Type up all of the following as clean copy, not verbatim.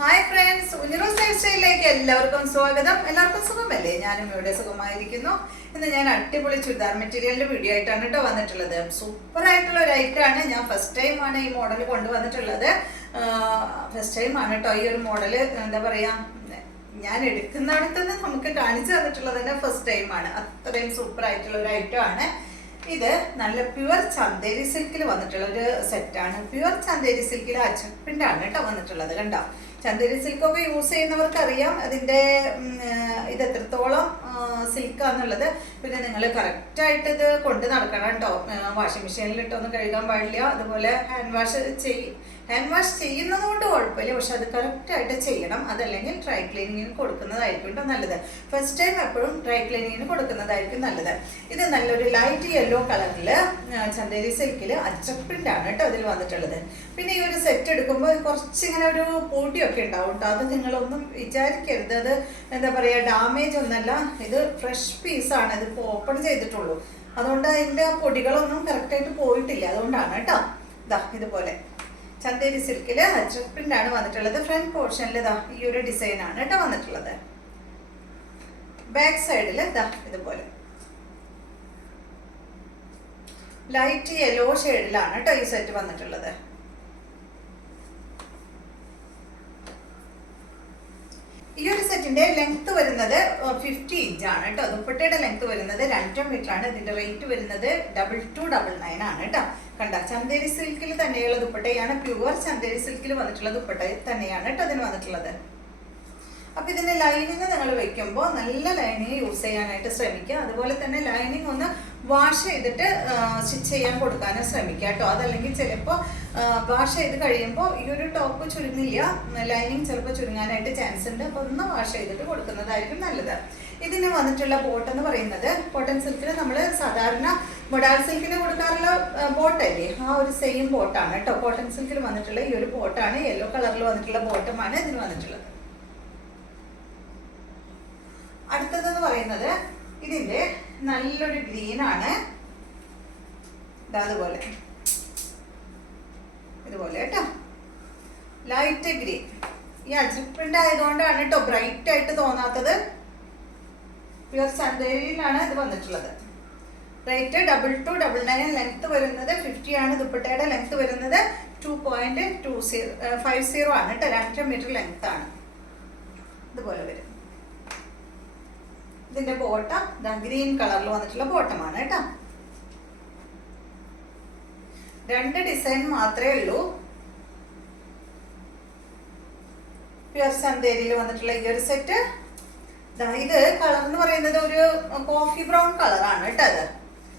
Hi friends, ഉഞ്ഞിറോസ് life സ്റ്റൈലിലേക്ക് എല്ലാവർക്കും സ്വാഗതം. എല്ലാവർക്കും സുഖമല്ലേ? ഞാനും ഇവിടെ സുഖമായിരിക്കുന്നു. ഇന്ന് ഞാൻ അടിപൊളി ചുരിദാർ മെറ്റീരിയലിന്റെ വീഡിയോ ആയിട്ടാണ് കേട്ടോ വന്നിട്ടുള്ളത്. സൂപ്പർ ആയിട്ടുള്ള ഒരു ഐറ്റമാണ്. ഞാൻ ഫസ്റ്റ് ടൈം ആണ് ഈ മോഡൽ കൊണ്ടുവന്നിട്ടുള്ളത്. ഫസ്റ്റ് ടൈം ആണ് കേട്ടോ ഈ ഒരു മോഡൽ. എന്താ പറയാ, ഞാൻ എടുക്കുന്നിടത്ത് നിന്ന് നമുക്ക് കാണിച്ചു തന്നിട്ടുള്ളത് തന്നെ ഫസ്റ്റ് ടൈം ആണ്. അത്രയും സൂപ്പർ ആയിട്ടുള്ള ഒരു ഐറ്റം ആണ് ഇത്. നല്ല പ്യുവർ ചന്തേരി സിൽക്കിൽ വന്നിട്ടുള്ള ഒരു സെറ്റാണ്. പ്യുവർ ചന്തേരി സിൽക്കിൽ അച്ചപ്പിൻ്റെ ആണ് കേട്ടോ വന്നിട്ടുള്ളത്. കണ്ടോ, ചന്തേരി സിൽക്കൊക്കെ യൂസ് ചെയ്യുന്നവർക്ക് അറിയാം അതിൻ്റെ ഇത് എത്രത്തോളം സിൽക്കാന്നുള്ളത്. പിന്നെ നിങ്ങൾ കറക്റ്റായിട്ട് ഇത് കൊണ്ട് നടക്കണം കേട്ടോ. വാഷിംഗ് മെഷീനിലിട്ടൊന്നും കഴുകാൻ പാടില്ല. അതുപോലെ ഹാൻഡ് വാഷ് ചെയ്യുന്നത് കൊണ്ട് കുഴപ്പമില്ല, പക്ഷെ അത് കറക്റ്റായിട്ട് ചെയ്യണം. അതല്ലെങ്കിൽ ഡ്രൈ ക്ലീനിങ്ങിന് കൊടുക്കുന്നതായിരിക്കും കേട്ടോ നല്ലത്. ഫസ്റ്റ് ടൈം എപ്പോഴും ഡ്രൈ ക്ലീനിങ്ങിന് കൊടുക്കുന്നതായിരിക്കും നല്ലത്. ഇത് നല്ലൊരു ലൈറ്റ് യെല്ലോ കളറിൽ ചന്തേരി സിൽക്കിൽ അച്ചപ്പിൻ്റാണ് കേട്ടോ അതിൽ വന്നിട്ടുള്ളത്. പിന്നെ ഈ ഒരു സെറ്റ് എടുക്കുമ്പോൾ കുറച്ചിങ്ങനെ ഒരു പൊടിയൊക്കെ ഉണ്ടാവും കേട്ടോ. അത് നിങ്ങളൊന്നും വിചാരിക്കരുത്, അത് എന്താ പറയുക, ഡാമേജ് ഒന്നല്ല. ഇത് ഫ്രഷ് പീസാണ്. ഇതിപ്പോൾ ഓപ്പൺ ചെയ്തിട്ടുള്ളൂ, അതുകൊണ്ട് അതിൻ്റെ പൊടികളൊന്നും കറക്റ്റായിട്ട് പോയിട്ടില്ല. അതുകൊണ്ടാണ് കേട്ടോ. ഇതാ ഇതുപോലെ ചന്തേരി സിൽക്കിൽ അച്ചപ്പിൻ്റാണ് വന്നിട്ടുള്ളത്. ഫ്രണ്ട് പോർഷനിൽ ഇതാ ഈ ഒരു ഡിസൈനാണ് കേട്ടോ വന്നിട്ടുള്ളത്. ബാക്ക് സൈഡിൽ ഇതാ ഇതുപോലെ ലൈറ്റ് യെല്ലോ ഷെയ്ഡിലാണ് കേട്ടോ ഈ സെറ്റ് വന്നിട്ടുള്ളത്. ഈ ഒരു സെറ്റിന്റെ ലെങ്ത് വരുന്നത് 50 ഇഞ്ചാണ് കേട്ടോ. ദുപ്പട്ടയുടെ ലെങ്ത് വരുന്നത് 2 മീറ്റർ ആണ്. ഇതിന്റെ റേറ്റ് വരുന്നത് 2299 ആണ് കേട്ടോ. കണ്ട, ചന്തേരി സിൽക്കിൽ തന്നെയുള്ള ദുപ്പട്ടയാണ്. പ്യുവർ ചന്തേരി സിൽക്കിൽ വന്നിട്ടുള്ള ദുപ്പട്ട തന്നെയാണ് കേട്ടോ അതിന് വന്നിട്ടുള്ളത്. അപ്പൊ ഇതിന്റെ ലൈനിങ് നിങ്ങൾ വെക്കുമ്പോൾ നല്ല ലൈനിങ് യൂസ് ചെയ്യാനായിട്ട് ശ്രമിക്കുക. അതുപോലെ തന്നെ ലൈനിങ് ഒന്ന് വാഷ് ചെയ്തിട്ട് സ്റ്റിച്ച് ചെയ്യാൻ കൊടുക്കാനും ശ്രമിക്കുക കേട്ടോ. അതല്ലെങ്കിൽ ചിലപ്പോൾ വാഷ് ചെയ്ത് കഴിയുമ്പോൾ ഈ ഒരു ടോപ്പ് ചുരുങ്ങില്ല, ലൈനിങ് ചിലപ്പോൾ ചുരുങ്ങാനായിട്ട് ചാൻസ് ഉണ്ട്. അപ്പോൾ ഒന്ന് വാഷ് ചെയ്തിട്ട് കൊടുക്കുന്നതായിരിക്കും നല്ലത്. ഇതിന് വന്നിട്ടുള്ള ബോട്ട് എന്ന് പറയുന്നത് കോട്ടൺ സിൽക്കിൽ നമ്മൾ സാധാരണ മൊഡാൾ സിൽക്കിന് കൊടുക്കാറുള്ള ബോട്ടല്ലേ, ആ ഒരു സെയിം ബോട്ടാണ് കേട്ടോ. കോട്ടൺ സിൽക്കിൽ വന്നിട്ടുള്ള ഈ ഒരു ബോട്ടാണ്. യെല്ലോ കളറിൽ വന്നിട്ടുള്ള ബോട്ടമാണ് ഇതിന് വന്നിട്ടുള്ളത്. അടുത്തതെന്ന് പറയുന്നത് ഇതിന്റെ നല്ലൊരു ഗ്രീൻ ആണ്. അതുപോലെ ഇതുപോലെ കേട്ടോ, ലൈറ്റ് ഗ്രീൻ. ഈ അജ്രക് ആയതുകൊണ്ടാണ് കേട്ടോ ബ്രൈറ്റ് ആയിട്ട് തോന്നാത്തത്. പ്യുവർ ചന്തേരിയിലാണ് ഇത് വന്നിട്ടുള്ളത്. റേറ്റ് 2299. ലെങ്ത് വരുന്നത് 50 ആണ്. ദുപ്പട്ടയുടെ ലെങ്ത് വരുന്നത് 2.50 ആണ് കേട്ടോ. 2 മീറ്റർ ലെങ്ത് ആണ്. ഇതുപോലെ വരും. ഇതിന്റെ ബോട്ടം ഗ്രീൻ കളറിൽ വന്നിട്ടുള്ള ബോട്ടമാണ് കേട്ടോ. 2 ഡിസൈൻ മാത്രമേ ഉള്ളൂ. പ്യുവർ ചന്തേരിയിൽ വന്നിട്ടുള്ള ഈ ഒരു സെറ്റ്. ഇത് കളർ എന്ന് പറയുന്നത് ഒരു കോഫി ബ്രൗൺ കളറാണ് കേട്ടോ. അത്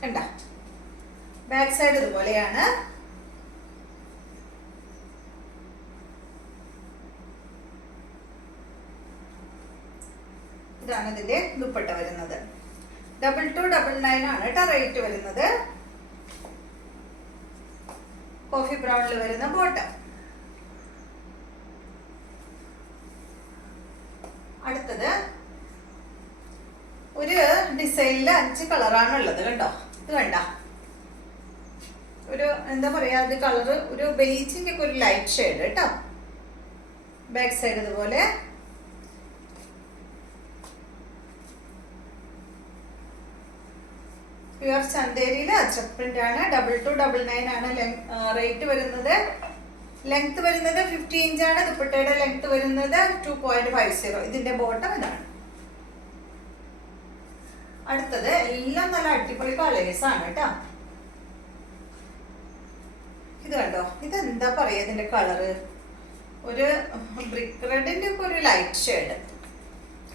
കണ്ട, ബാക്ക് സൈഡ് ഇതുപോലെയാണ്. ഇതാണ് ഇതിന്റെ ദുപ്പട്ട വരുന്നത്. 2299 ആണ് കേട്ടോ റേറ്റ് വരുന്നത്. കോഫി ബ്രൗണിൽ വരുന്ന ബോട്ടം. അടുത്തത് ഒരു ഡിസൈനിൽ 5 കളറാണ് ഉള്ളത് കണ്ടോ. ഇത് കണ്ട, ഒരു എന്താ പറയാ, ഇത് കളറ് ഒരു ബേജിന്റെ ഒക്കെ ഒരു ലൈറ്റ് ഷെയ്ഡ് കേട്ടോ. ബാക്ക് സൈഡ് ഇതുപോലെ. പ്യുവർ ചന്തേരിയിൽ അച്ചപ്രിന്റ് ആണ്. 2299 ആണ് റേറ്റ് വരുന്നത്. ലെങ്ത് വരുന്നത് 50 ഇഞ്ചാണ്. ദുപ്പട്ടയുടെ ലെങ്ത് വരുന്നത് 2.50. ഇതിന്റെ ബോട്ടം ഇതാണ്. അടുത്തത് എല്ലാം നല്ല അടിപൊളി കളേഴ്സ് ആണ് കേട്ടോ. ഇത് കണ്ടോ, ഇതെന്താ പറയാ, ഇതിന്റെ കളറ് ഒരു ബ്രിക്ക് റെഡിന്റെ ഒക്കെ ഒരു ലൈറ്റ് ഷെയ്ഡ്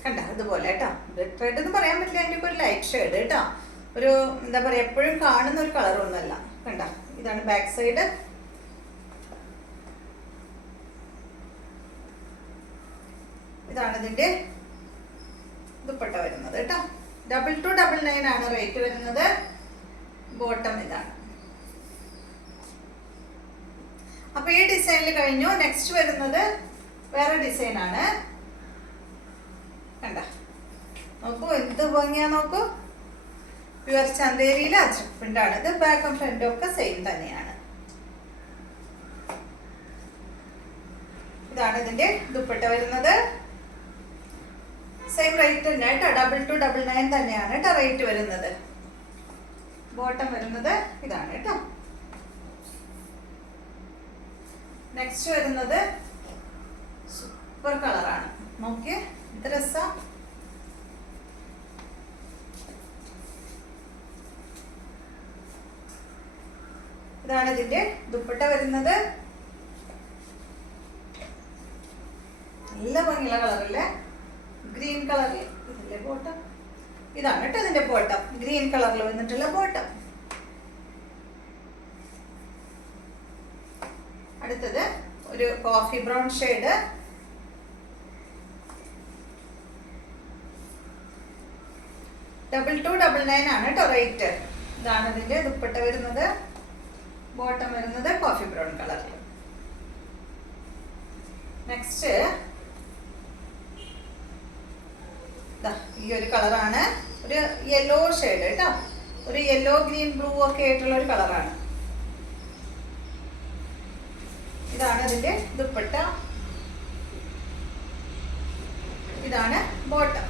കണ്ട. ഇതുപോലെ കേട്ടോ, ബ്രിക്ക് റെഡ് എന്ന് പറയാൻ പറ്റില്ല, അതിന്റെ ഒക്കെ ഒരു ലൈറ്റ് ഷെയ്ഡ് കേട്ടോ. ഒരു എന്താ പറയാ, എപ്പോഴും കാണുന്ന ഒരു കളറൊന്നുമല്ല. കണ്ട, ഇതാണ് ബാക്ക് സൈഡ്. ഇതാണ് ഇതിന്റെ ദുപ്പട്ട വരുന്നത് കേട്ടോ. 2299 ആണ് റേറ്റ് വരുന്നത്. ബോട്ടം ഇതാണ്. അപ്പൊ ഈ ഡിസൈനിൽ കഴിഞ്ഞു. നെക്സ്റ്റ് വരുന്നത് വേറെ ഡിസൈൻ ആണ്. കണ്ട, നോക്കൂ എന്ത് ഭംഗിയാ നോക്കൂ. പ്യുവർ ചന്തേരിയിൽ അജ്രക് പ്രിന്റ് ആണ്. ഇത് ബാക്കും ഫ്രണ്ടും ഒക്കെ സെയിം തന്നെയാണ്. ഇതാണ് ഇതിന്റെ ദുപ്പട്ട വരുന്നത്. സെയിം റേറ്റ് തന്നെ കേട്ടോ, 2299 തന്നെയാണ് കേട്ടോ റേറ്റ് വരുന്നത്. ബോട്ടം വരുന്നത് ഇതാണ് കേട്ടോ. നെക്സ്റ്റ് വരുന്നത് സൂപ്പർ കളറാണ്, നോക്കിയേ ഇത് രസം. ഇതാണ് ഇതിന്റെ ദുപ്പട്ട വരുന്നത്. നല്ല ഭംഗിയുള്ള കളറല്ലേ, ഗ്രീൻ കളറിൽ ഇതിന്റെ ബോട്ടം. ഇതാണ് കേട്ടോ ഇതിന്റെ ബോട്ടം, ഗ്രീൻ കളറിൽ വന്നിട്ടുള്ള ബോട്ടം. അടുത്തത് ഒരു കോഫി ബ്രൗൺ ഷെയ്ഡ്. $2299 ആണ് കേട്ടോ റേറ്റ്. ഇതാണ് ഇതിന്റെ ദുപ്പട്ട വരുന്നത്. ബോട്ടം വരുന്നത് കോഫി ബ്രൗൺ കളറിൽ. നെക്സ്റ്റ് ഈ ഒരു കളറാണ്, ഒരു യെല്ലോ ഷെയ്ഡ് കേട്ടോ, ഒരു യെല്ലോ ഗ്രീൻ ബ്ലൂ ഒക്കെ ആയിട്ടുള്ള ഒരു കളറാണ്. ഇതാണ് ഇതിന്റെ ദുപ്പട്ട. ഇതാണ് ബോട്ടം.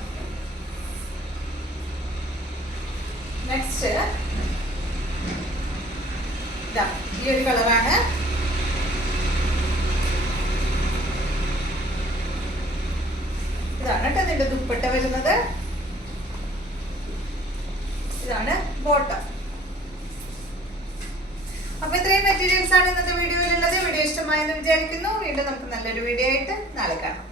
നെക്സ്റ്റ് ഈ ഒരു കളറാണ്. ഇതാണ് കേട്ടോ ഇതിന്റെ ദുപ്പട്ട വരുന്നത്. ഇതാണ് ബോട്ടം. അപ്പൊ ഇത്രയും മെറ്റീരിയൽസ് ആണ് ഇന്നത്തെ വീഡിയോയിലുള്ളത്. വീഡിയോ ഇഷ്ടമായെന്ന് വിചാരിക്കുന്നു. വീണ്ടും നമുക്ക് നല്ലൊരു വീഡിയോ ആയിട്ട് നാളെ കാണാം.